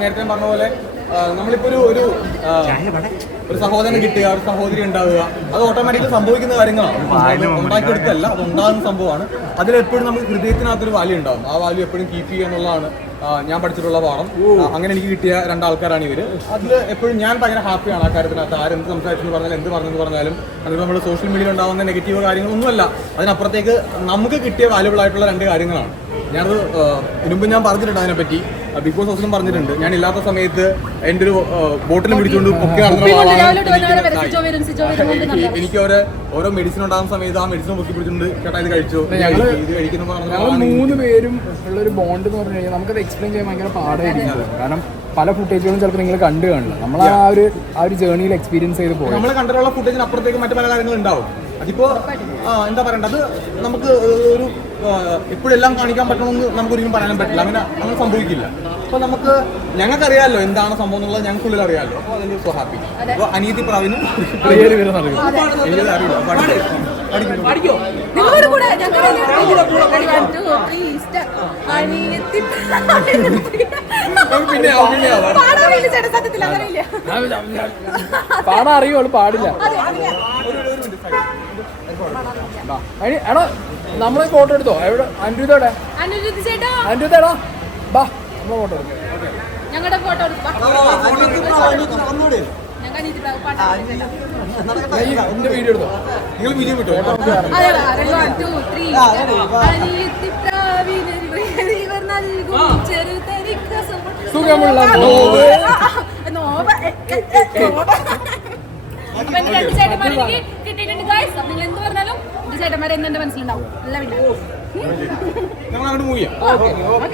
നേരത്തെ പറഞ്ഞ പോലെ നമ്മളിപ്പോ ഒരു സഹോദരൻ കിട്ടുക, ഒരു സഹോദരി ഉണ്ടാവുക, അത് ഓട്ടോമാറ്റിക്കലി സംഭവിക്കുന്ന കാര്യങ്ങളാണ്. ഉണ്ടാക്കിയെടുത്തല്ല, അത് ഉണ്ടാകുന്ന സംഭവമാണ്. അതിലെപ്പോഴും നമുക്ക് ഹൃദയത്തിനകത്തൊരു വാല്യൂ ഉണ്ടാവും. ആ വാല്യൂ എപ്പോഴും കീപ്പ് ചെയ്യുക എന്നുള്ളതാണ് ഞാൻ പഠിച്ചിട്ടുള്ള പാഠം. അങ്ങനെ എനിക്ക് കിട്ടിയ രണ്ടാൾക്കാരാണ് ഇവര്. അതിൽ എപ്പോഴും ഞാൻ ഭയങ്കര ഹാപ്പിയാണ് ആ കാര്യത്തിനകത്ത്. ആരെന്ത് സംസാരിച്ചെന്ന് പറഞ്ഞാലും എന്ത് പറഞ്ഞെന്ന് പറഞ്ഞാലും അത് നമ്മൾ സോഷ്യൽ മീഡിയയിൽ ഉണ്ടാകുന്ന നെഗറ്റീവ് കാര്യങ്ങളൊന്നുമല്ല. അതിനപ്പുറത്തേക്ക് നമുക്ക് കിട്ടിയ വാല്യുബിൾ ആയിട്ടുള്ള രണ്ട് കാര്യങ്ങളാണ്. ഞാനത് മുൻപ് ഞാൻ പറഞ്ഞിട്ടുണ്ട് അതിനെപ്പറ്റി. ബിഗ് ബോസ് ഹൗസിലും പറഞ്ഞിട്ടുണ്ട്. ഞാൻ ഇല്ലാത്ത സമയത്ത് എൻ്റെ ഒരു ബോട്ടിലും പിടിച്ചുകൊണ്ട് ഒക്കെ എനിക്ക് ഓരോ മെഡിസിൻ ഉണ്ടാകുന്ന സമയത്ത് ആ മെഡിസിൻ പൊക്കി പിടിച്ചുകൊണ്ട് ചേട്ടാ ഇത് കഴിച്ചു, ഇത് കഴിക്കുന്ന 3 പേരും ഉള്ളൊരു ബോണ്ട് എന്ന് പറഞ്ഞു കഴിഞ്ഞാൽ നമുക്കത് എക്സ്പ്ലെയിൻ ചെയ്യാൻ ഭയങ്കര പാടായിരിക്കും. കാരണം പല ഫുട്ടേജുകളും ചിലപ്പോൾ നിങ്ങൾ കണ്ടു കാണില്ല. നമ്മൾ ആ ഒരു ജേർണിയിൽ എക്സ്പീരിയൻസ് ചെയ്ത് പോകും. നമ്മൾ കണ്ടിട്ടുള്ള ഫുട്ടേജിന് അപ്പുറത്തേക്ക് മറ്റു പല കാര്യങ്ങളും ഉണ്ടാവും. അതിപ്പോ എന്താ പറയണ്ടത്, നമുക്ക് ഒരു എപ്പോഴെല്ലാം കാണിക്കാൻ പറ്റണമെന്ന് നമുക്കൊരിക്കലും പറയാൻ പറ്റില്ല. അങ്ങനെ സംഭവിക്കില്ല. അപ്പൊ ഞങ്ങൾക്കറിയാമല്ലോ എന്താണ് സംഭവം എന്നുള്ളത്, ഞങ്ങൾക്കുള്ളിൽ അറിയാമല്ലോ. അപ്പോൾ അതിൽ സോ ഹാപ്പി. അപ്പോൾ അനിയത്തി പ്രാവിനും പാടാൻ അറിയുള്ളൂ, പാടില്ല. എടാ നമ്മളെ ഫോട്ടോ എടുത്തോ? എവിടെ അനുരുദ്ധോടെ? അനുരുദ്ധേടാ ബാ, നമ്മളെ ഫോട്ടോ എടുക്കാം. ഞങ്ങളുടെ ഫോട്ടോ എന്റെ വീഡിയോ എടുത്തോ? നിങ്ങൾ വീഡിയോ വിട്ടോ? സുഖമുള്ള കിട്ടിയിട്ടുണ്ട് ഗൈസ്. നിങ്ങൾ എന്ത് പറഞ്ഞാലും ചേട്ടന്മാരെ എന്നെ മനസ്സിലുണ്ടാവും. നല്ല വീഡിയോ ഞങ്ങൾ അങ്ങോട്ട് മൂവ് ചെയ്യാം. ഓക്കെ.